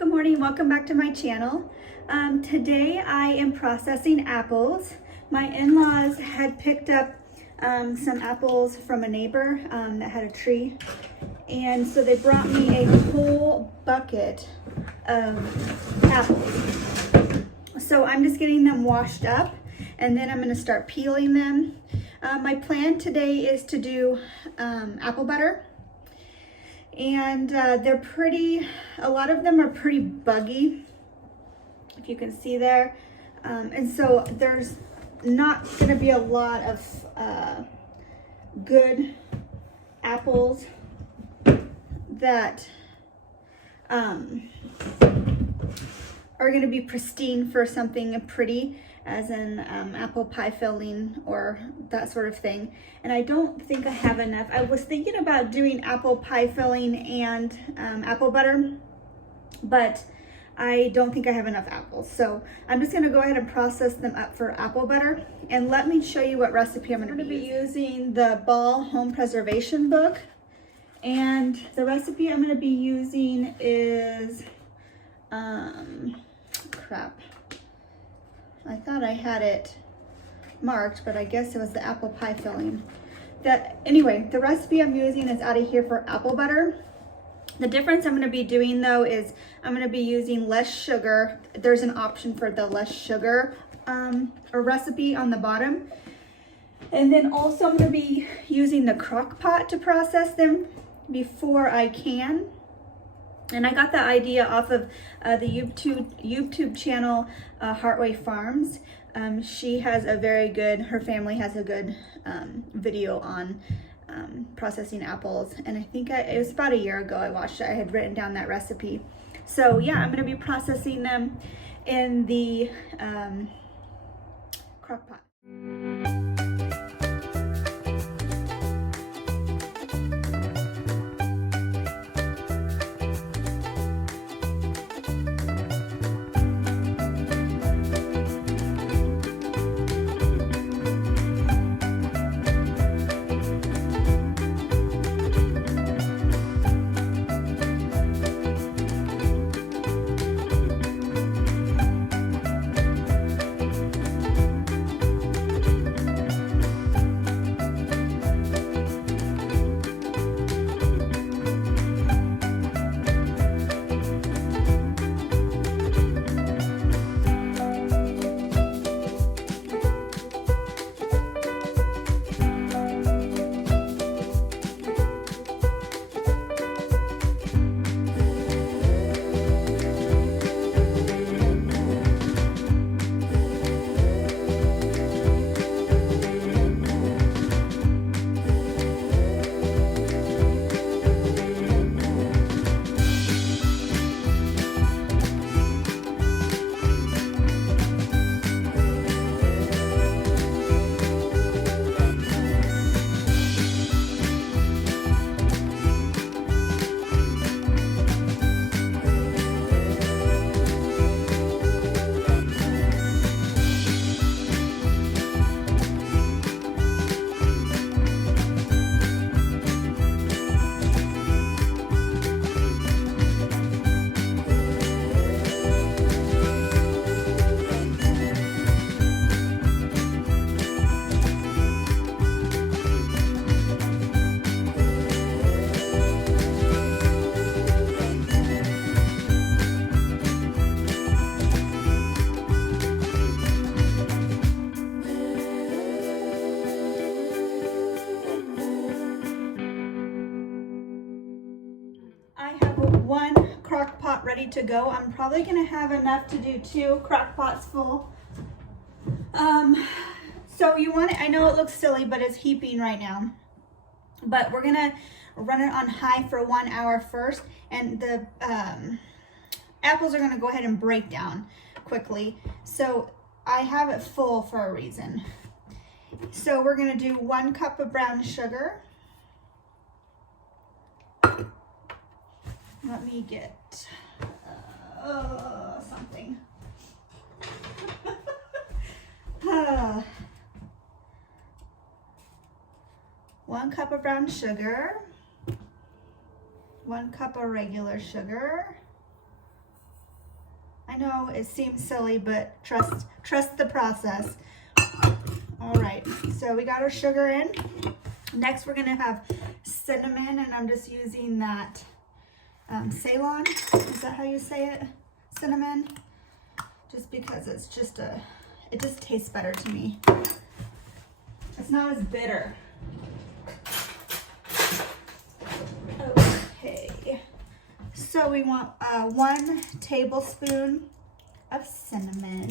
Good morning, welcome back to my channel. Today I am processing apples. My in-laws had picked up some apples from a neighbor that had a tree. And so they brought me a whole bucket of apples. So I'm just getting them washed up and then I'm gonna start peeling them. My plan today is to do apple butter. And they're pretty, a lot of them are pretty buggy, if you can see there. And so there's not gonna be a lot of good apples that are gonna be pristine for something pretty, as in apple pie filling or that sort of thing. And I don't think I have enough. I was thinking about doing apple pie filling and apple butter, but I don't think I have enough apples. So I'm just gonna go ahead and process them up for apple butter. And let me show you what recipe I'm gonna be using. The Ball Home Preservation book. And the recipe I'm gonna be using is, crap. I thought I had it marked, but I guess it was the apple pie filling. Anyway, the recipe I'm using is out of here for apple butter. The difference I'm going to be doing though is I'm going to be using less sugar. There's an option for the less sugar or recipe on the bottom. And then also I'm going to be using the crock pot to process them before I can. And I got the idea off of the YouTube channel, Heartway Farms. She has a very good, her family has a good video on processing apples. And I think it was about a year ago I watched it. I had written down that recipe. So yeah, I'm gonna be processing them in the crock pot. One crock pot ready to go. I'm probably gonna have enough to do 2 crock pots full. So you want it, I know it looks silly, but it's heaping right now. But we're gonna run it on high for 1 hour first, and the apples are gonna go ahead and break down quickly. So I have it full for a reason. So we're gonna do 1 cup of brown sugar. Let me get something. 1 cup of brown sugar, 1 cup of regular sugar, know it seems silly, but trust the process. All right, so we got our sugar in. Next, we're gonna have cinnamon, and I'm just using that Ceylon. Is that how you say it? Cinnamon. Just because it's just it just tastes better to me. It's not as bitter. Okay. So we want 1 tablespoon of cinnamon.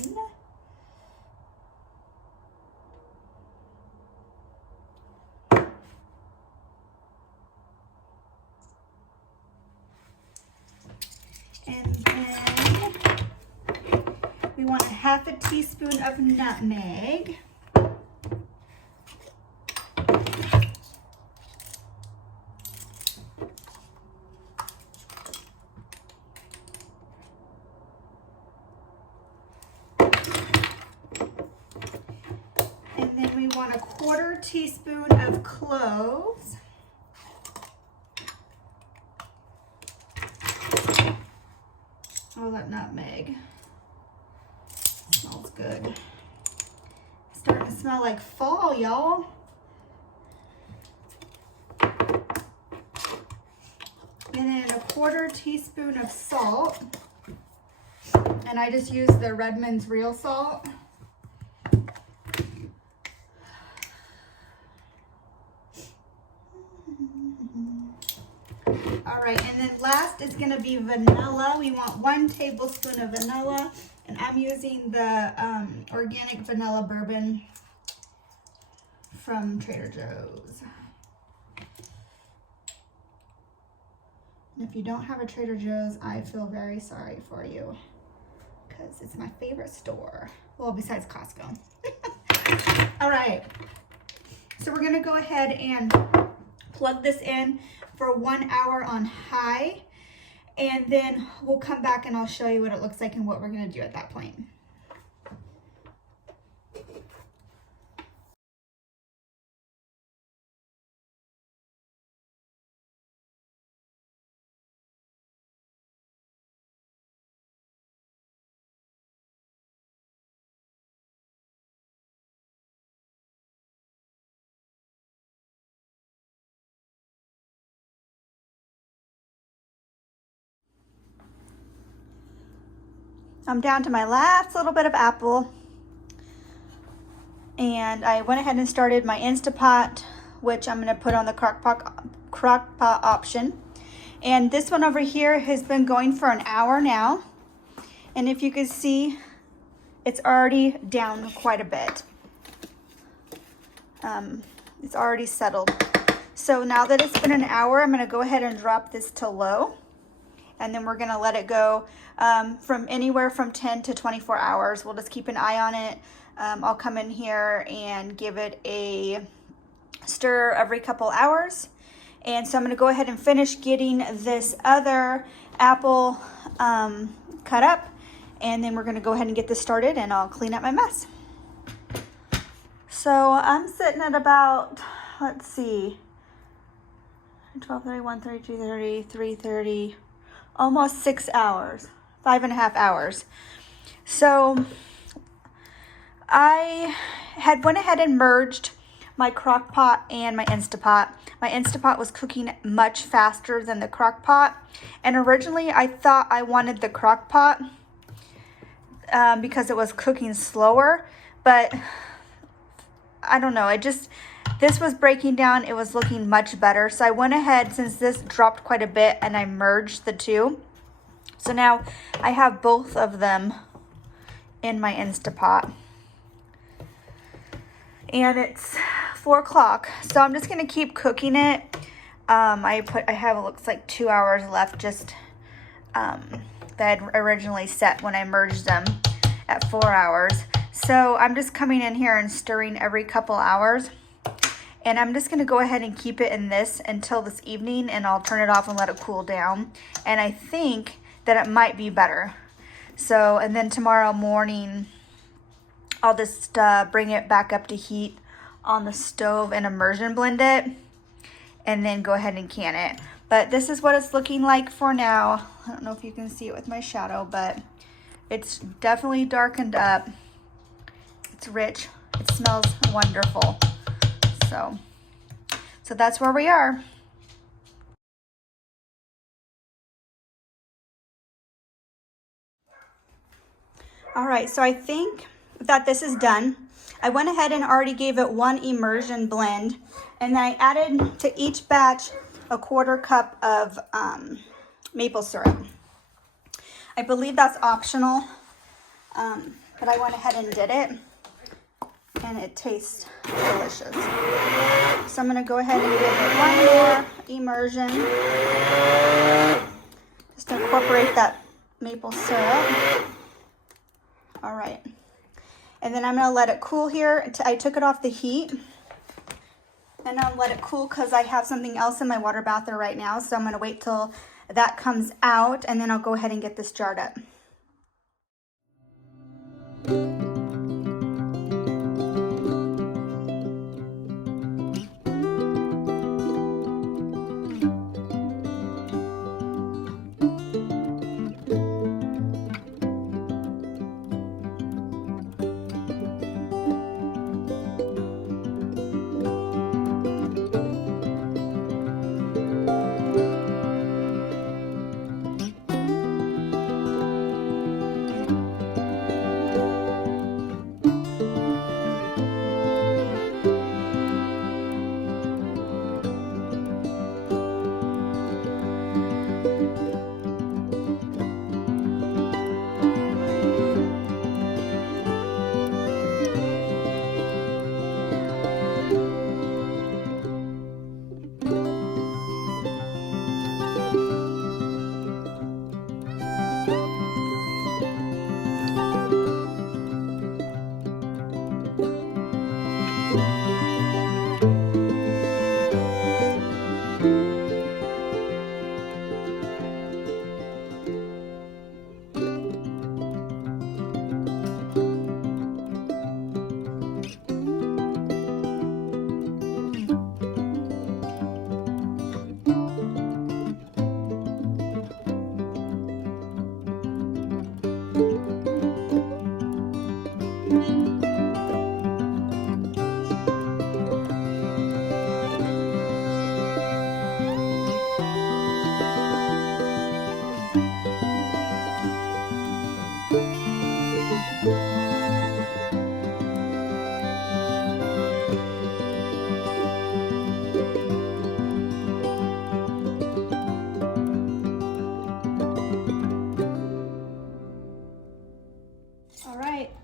And then we want 1/2 teaspoon of nutmeg. And then we want 1/4 teaspoon of cloves. Oh, that nutmeg smells good. It's starting to smell like fall, y'all. And then 1/4 teaspoon of salt. And I just use the Redmond's real salt. All right, and then last is gonna be vanilla. We want 1 tablespoon of vanilla, and I'm using the organic vanilla bourbon from Trader Joe's. And if you don't have a Trader Joe's, I feel very sorry for you, because it's my favorite store. Well, besides Costco. All right, so we're gonna go ahead and plug this in for 1 hour on high, and then we'll come back and I'll show you what it looks like and what we're gonna do at that point. I'm down to my last little bit of apple, and I went ahead and started my Instapot, which I'm going to put on the crock pot option. And this one over here has been going for an hour now, and if you can see, it's already down quite a bit. It's already settled. So now that it's been an hour, I'm going to go ahead and drop this to low, and then we're going to let it go from anywhere from 10 to 24 hours. We'll just keep an eye on it. I'll come in here and give it a stir every couple hours. And so I'm going to go ahead and finish getting this other apple cut up, and then we're going to go ahead and get this started, and I'll clean up my mess. So I'm sitting at about, let's see, 12:30, 1:30, 2:30, 3:30, almost 6 hours, 5.5 hours. So I had went ahead and merged my crock pot and my Instapot. My Instapot was cooking much faster than the crock pot, and originally I thought I wanted the crock pot because it was cooking slower, but I don't know, this was breaking down. It was looking much better. So I went ahead, since this dropped quite a bit, and I merged the two. So now I have both of them in my Instapot. And it's 4 o'clock. So I'm just gonna keep cooking it. I have, it looks like 2 hours left, just that I'd originally set when I merged them at 4 hours. So I'm just coming in here and stirring every couple hours. And I'm just going to go ahead and keep it in this until this evening, and I'll turn it off and let it cool down. And I think that it might be better. So, and then tomorrow morning, I'll just bring it back up to heat on the stove and immersion blend it, and then go ahead and can it. But this is what it's looking like for now. I don't know if you can see it with my shadow, but It's definitely darkened up. It's rich. It smells wonderful. So that's where we are. All right, so I think that this is done. I went ahead and already gave it 1 immersion blend, and then I added to each batch a 1/4 cup of maple syrup. I believe that's optional, but I went ahead and did it, and it tastes delicious. So I'm gonna go ahead and give it 1 more immersion, just to incorporate that maple syrup. All right, and then I'm gonna let it cool here. I took it off the heat, and I'll let it cool because I have something else in my water bath there right now. So I'm gonna wait till that comes out, and then I'll go ahead and get this jarred up.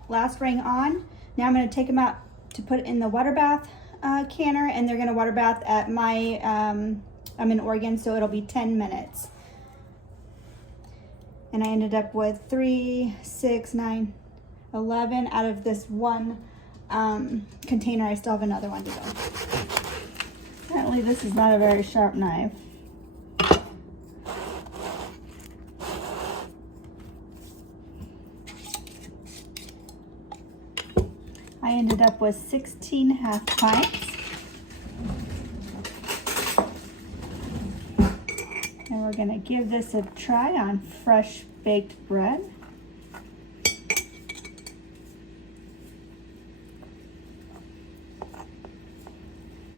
Last ring on. Now I'm going to take them out to put in the water bath canner, and they're going to water bath at my, I'm in Oregon, so it'll be 10 minutes. And I ended up with 3, 6, 9, 11 out of this one container. I still have another one to go. Apparently this is not a very sharp knife. I ended up with 16 half pints. And we're gonna give this a try on fresh baked bread.